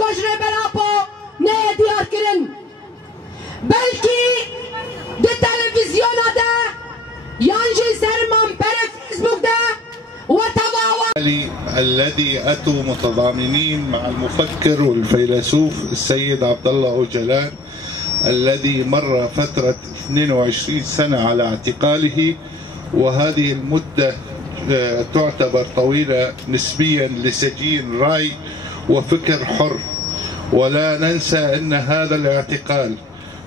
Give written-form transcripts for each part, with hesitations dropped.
گوشره براپو نه دیار کرن بلکی ده تلویزیون ده یانجی سرمان پر فیسبوک ده الذي أتوا متضامنين مع المفكر والفيلسوف السيد عبد الله أوجلان الذي مر فترة 22 سنة على اعتقاله، وهذه المدة تعتبر طويلة نسبيا لسجين راي وفكر حر. ولا ننسى أن هذا الاعتقال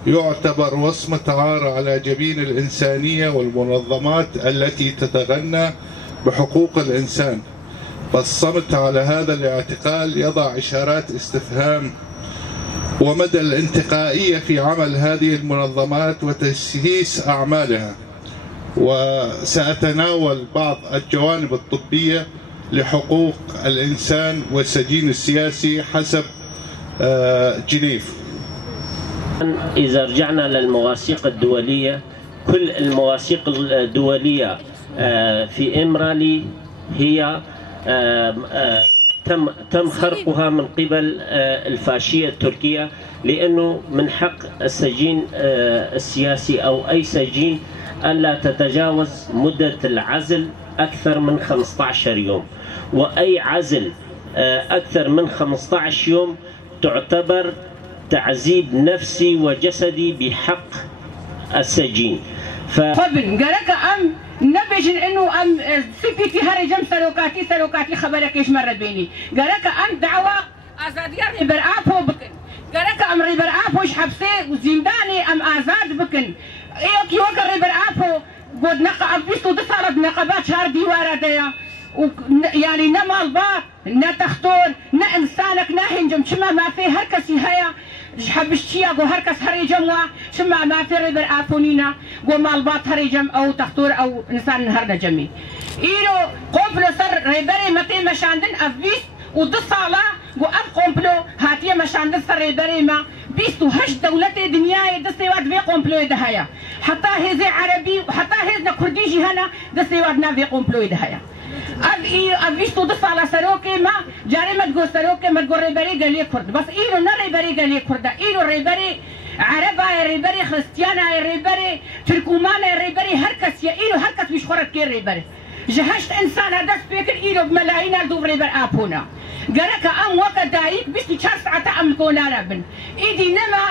يعتبر وصمة عار على جبين الإنسانية والمنظمات التي تتغنى بحقوق الإنسان. فالصمت على هذا الاعتقال يضع إشارات استفهام ومدى الانتقائية في عمل هذه المنظمات وتسييس أعمالها. وسأتناول بعض الجوانب الطبية لحقوق الإنسان والسجين السياسي حسب جنيف. إذا رجعنا للمواثيق الدولية، كل المواثيق الدولية في إمرالي هي تم خرقها من قبل الفاشية التركية، لأنه من حق السجين السياسي أو أي سجين ألا تتجاوز مدة العزل أكثر من 15 يوم، وأي عزل أكثر من 15 يوم تعتبر تعذيب نفسي وجسدي بحق السجين. خبن قالك أم نبجن إنه أم سكتي هرجم سلوكاتي خبرك إيش مرت بيني. قالك أم دعوة آزادية ريبر آبو بكن. قالك أم ريبر آبو إيش حبسي وزنداني أم آزاد بكن. إيوك يوك ريبر آبو قد نقا أبيستو دصارت نقابات شهر ديوارة ديا. يعني نما البار نتختون نإنسانك نهنجم شما ما في هركسي هيا حبشتيا جو هركس هريجم شما ما في ريبر آفونينا جو مالبات هريجم أو تختور أو إنسان هرنا جميل إيرو قومبلو سر ريبري متي مشاندن أفبيس ودصالة جو أف قومبلو هاتيا مشاندن سر ريبري ما بيستو هش دولتي دنياي دسيوات في قومبلو يدهايا حتى هذي عربي وحتى هذنا كرديجي هنا دسيواتنا في قومبلو يدهايا أبيستو دفع على سروكي ما جاري ما تقول سروكي ما تقول ريبري قال لي كرد بس إيرو نا ريبري قال لي كرد إيرو ريبري عربا ريبري خريستيانا ريبري تركمانا ريبري هركس يا إيرو هركس مش خرط كير ريبري جهشت إنسان هذا سبيكر إيرو بملايين الدوب ريبر آبونا قالك أم وقت دايك بيستو 4 ساعات أم كونا ربن إيدي نما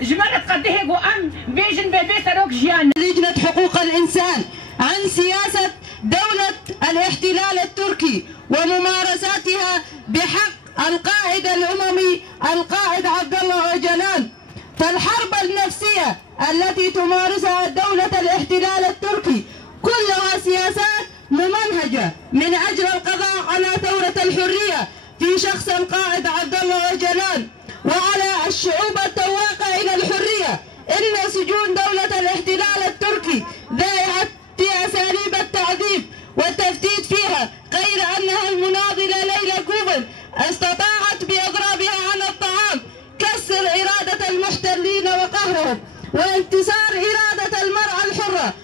جمرت قده جو أم بيجن بيبي سروك جيان. لجنة حقوق الإنسان عن سياسة دولة الاحتلال التركي وممارساتها بحق القائد الأممي القائد عبد الله أوجلان. فالحرب النفسية التي تمارسها دولة الاحتلال التركي كلها سياسات ممنهجة من أجل القضاء على ثورة الحرية في شخص القائد عبد الله أوجلان وعلى الشعوب التواقة إلى الحرية. إن سجون دولة الاحتلال التركي ذائعة في أساليب التعذيب والتفتيت فيها، غير أنها المناضلة ليلى جوفن استطاعت بإضرابها عن الطعام كسر إرادة المحتلين وقهرهم وانتصار إرادة المرأة الحرة.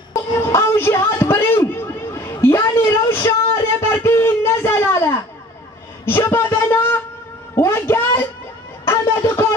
أو جهاد برين يعني لو شعر بردين نزل على جبابنا وقال أمدكم